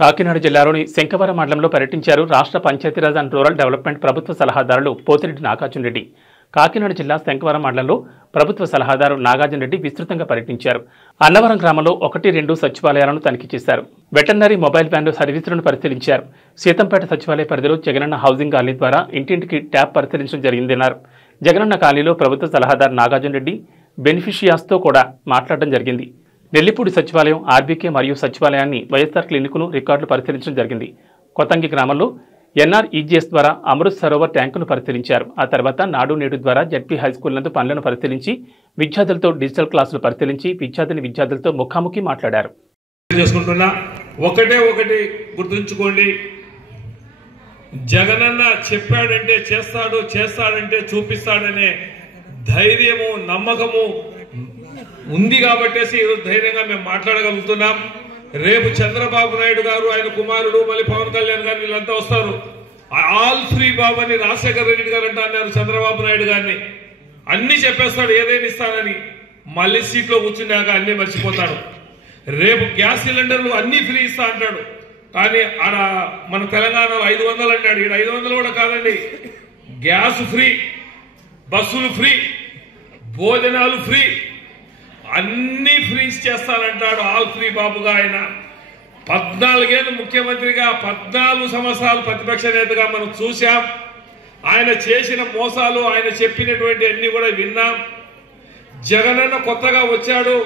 కాకినాడ జిల్లాలోని శంకవరం మండలంలో పర్యటించారు రాష్ట్ర పంచాయతీరాజ్ అండ్ రూరల్ డెవలప్మెంట్ ప్రభుత్వ సలహాదారులు పోతిరెడ్డి నాగార్జున రెడ్డి. కాకినాడ జిల్లా శంకవరం మండలంలో ప్రభుత్వ సలహాదారు నాగార్జున రెడ్డి విస్తృతంగా పర్యటించారు. అన్నవరం గ్రామంలో 1-2 సచివాలయాలను తనిఖీ చేశారు. వెటర్నరీ మొబైల్ వ్యాన్లు సర్వీసులను పరిశీలించారు. సీతంపేట సచివాలయ పరిధిలో జగనన్న హౌసింగ్ కాలనీ ద్వారా ఇంటింటికి ట్యాప్ పరిశీలించడం జరిగిందన్నారు. జగనన్న కాలనీలో ప్రభుత్వ సలహాదారు నాగార్జున రెడ్డి బెనిఫిషియార్స్తో కూడా మాట్లాడడం జరిగింది. నెల్లిపూడి సచివాలయం, ఆర్బీకే మరియు సచివాలయాన్ని వైఎస్ఆర్ క్లినిక్ను రికార్డులు పరిశీలించడం జరిగింది. కొత్తంగి గ్రామంలో ఎన్ఆర్ఈజీఎస్ ద్వారా అమృత్ సరోవర్ ట్యాంకును పరిశీలించారు. ఆ తర్వాత నాడు నేడు ద్వారా జడ్పీ హైస్కూల్ నందు పనులను పరిశీలించి విద్యార్థులతో డిజిటల్ క్లాసులు పరిశీలించి విద్యార్థులతో ముఖాముఖి మాట్లాడారు. ఒకటి గుర్తుంచుకోండి, జగనన్న చెప్పాడంటే చేస్తాడు, చేస్తాడంటే చూపిస్తాడనే ధైర్యము నమ్మకము ఉంది కాబట్టేసి ఈరోజు ధైర్యంగా మేము మాట్లాడగలుగుతున్నాం. రేపు చంద్రబాబు నాయుడు గారు, ఆయన కుమారుడు, మళ్ళీ పవన్ కళ్యాణ్ గారు వీళ్ళంతా వస్తారు. ఆల్ ఫ్రీ బాబు అని రాజశేఖర రెడ్డి గారు అంటా అన్నారు చంద్రబాబు నాయుడు గారిని. అన్ని చెప్పేస్తాడు, ఏదైనా ఇస్తానని. మళ్ళీ సీట్లో కూర్చున్నాక అన్ని మర్చిపోతాడు. రేపు గ్యాస్ సిలిండర్లు అన్ని ఫ్రీ ఇస్తా అంటాడు. కానీ ఆడ మన తెలంగాణలో 500 అంటాడు. ఇక్కడ 500 కూడా కాదండి. గ్యాస్ ఫ్రీ, బస్సులు ఫ్రీ, భోజనాలు ఫ్రీ, అన్ని ఫ్రీ చేస్తానంటాడు ఆల్ ఫ్రీ బాబుగా. ఆయన 14 ఏళ్ళు ముఖ్యమంత్రిగా, 14 సంవత్సరాలు ప్రతిపక్ష నేతగా మనం చూశాం. ఆయన చేసిన మోసాలు, ఆయన చెప్పినటువంటి అన్ని కూడా విన్నాం. జగనన్న కొత్తగా వచ్చాడు,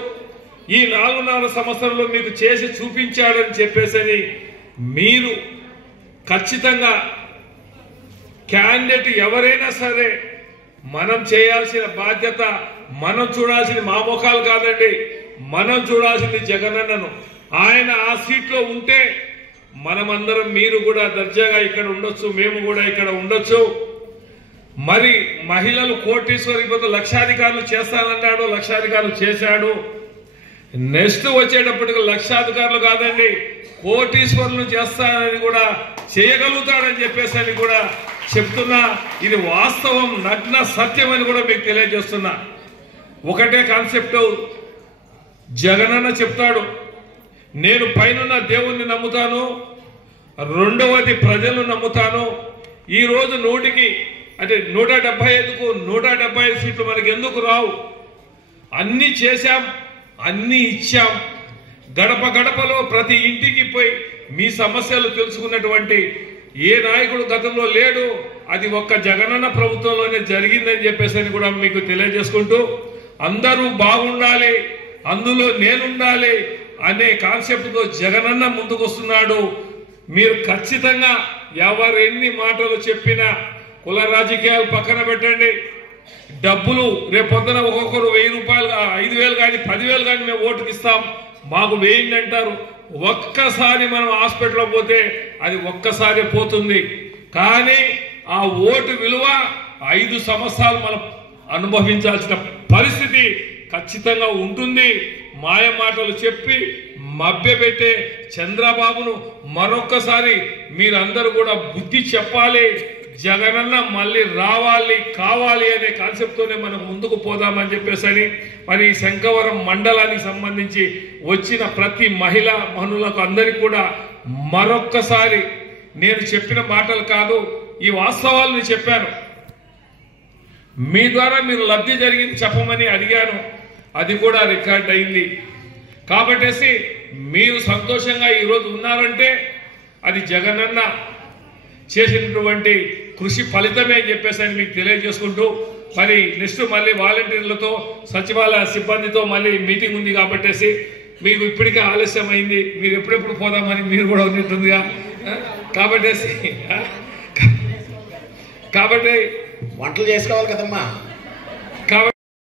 ఈ 4.5 సంవత్సరంలో మీకు చేసి చూపించాడని చెప్పేసి మీరు ఖచ్చితంగా క్యాండిడేట్ ఎవరైనా సరే మనం చేయాల్సిన బాధ్యత, మనం చూడాల్సింది మా ముఖాలు కాదండి, మనం చూడాల్సింది జగనన్నను. ఆయన ఆ సీట్లో ఉంటే మనమందరం, మీరు కూడా దర్జాగా ఇక్కడ ఉండొచ్చు, మేము కూడా ఇక్కడ ఉండొచ్చు. మరి మహిళలు కోటీశ్వరి లక్షాధికారులు చేస్తానన్నాడు, లక్షాధికారులు చేశాడు. నెక్స్ట్ వచ్చేటప్పటికి లక్షాధికారులు కాదండి, కోటీశ్వరులు చేస్తానని కూడా చేయగలుగుతాడని చెప్పేసి కూడా చెప్తున్నా. ఇది వాస్తవం, నగ్న సత్యం అని కూడా మీకు తెలియజేస్తున్నా. ఒకటే కాన్సెప్ట్ జగనన్న చెప్తాడు, నేను పైనున్న దేవుణ్ణి నమ్ముతాను, రెండవది ప్రజలను నమ్ముతాను. ఈ రోజు 100కి అంటే 175కు 175 సీట్లు మనకి ఎందుకు రావు? అన్ని చేశాం, అన్ని ఇచ్చాం. గడప గడపలో ప్రతి ఇంటికి పోయి మీ సమస్యలు తెలుసుకున్నటువంటి ఏ నాయకుడు గతంలో లేడు. అది ఒక్క జగనన్న ప్రభుత్వంలోనే జరిగిందని చెప్పేసి కూడా మీకు తెలియజేసుకుంటూ, అందరూ బాగుండాలి, అందులో నేనుండాలి అనే కాన్సెప్ట్తో జగనన్న ముందుకు వస్తున్నాడు. మీరు ఖచ్చితంగా ఎవరు ఎన్ని మాటలు చెప్పినా కుల రాజకీయాలు పక్కన పెట్టండి. డబ్బులు రేపొద్దున ఒక్కొక్కరు 1000 రూపాయలు, 5000 కానీ 10,000 కానీ మేము ఓటుకి ఇస్తాం, మాకు వేయండి అంటారు. ఒక్కసారి మనం హాస్పిటల్లో పోతే అది ఒక్కసారి పోతుంది. కానీ ఆ ఓటు విలువ 5 సంవత్సరాలు మనం అనుభవించాల్సిన పరిస్థితి ఖచ్చితంగా ఉంటుంది. మాయ మాటలు చెప్పి మభ్యపెట్టే చంద్రబాబును మరొక్కసారి మీరందరూ కూడా బుద్ధి చెప్పాలి. జగనన్న మళ్ళీ రావాలి, కావాలి అనే కాన్సెప్ట్తోనే మనం ముందుకు పోదామని చెప్పేసి మరి శంకవరం మండలానికి సంబంధించి వచ్చిన ప్రతి మహిళలకు అందరికీ కూడా మరొక్కసారి నేను చెప్పిన మాటలు కాదు, ఈ వాస్తవాలను చెప్పాను. మీ ద్వారా మీరు లబ్ధి జరిగింది చెప్పమని అడిగాను, అది కూడా రికార్డ్ అయింది. కాబట్టేసి మీరు సంతోషంగా ఈరోజు ఉన్నారంటే అది జగనన్న చేసినటువంటి కృషి ఫలితమే అని చెప్పేసి మీకు తెలియజేసుకుంటూ, మరి నెక్స్ట్ మళ్ళీ వాలంటీర్లతో, సచివాలయ సిబ్బందితో మళ్ళీ మీటింగ్ ఉంది కాబట్టేసి మీకు ఇప్పటికే ఆలస్యం అయింది. మీరు ఎప్పుడెప్పుడు పోదామని మీరు కూడా ఉన్నట్టుందిగా. కాబట్టి వంటలు చేసుకోవాలి కదమ్మా.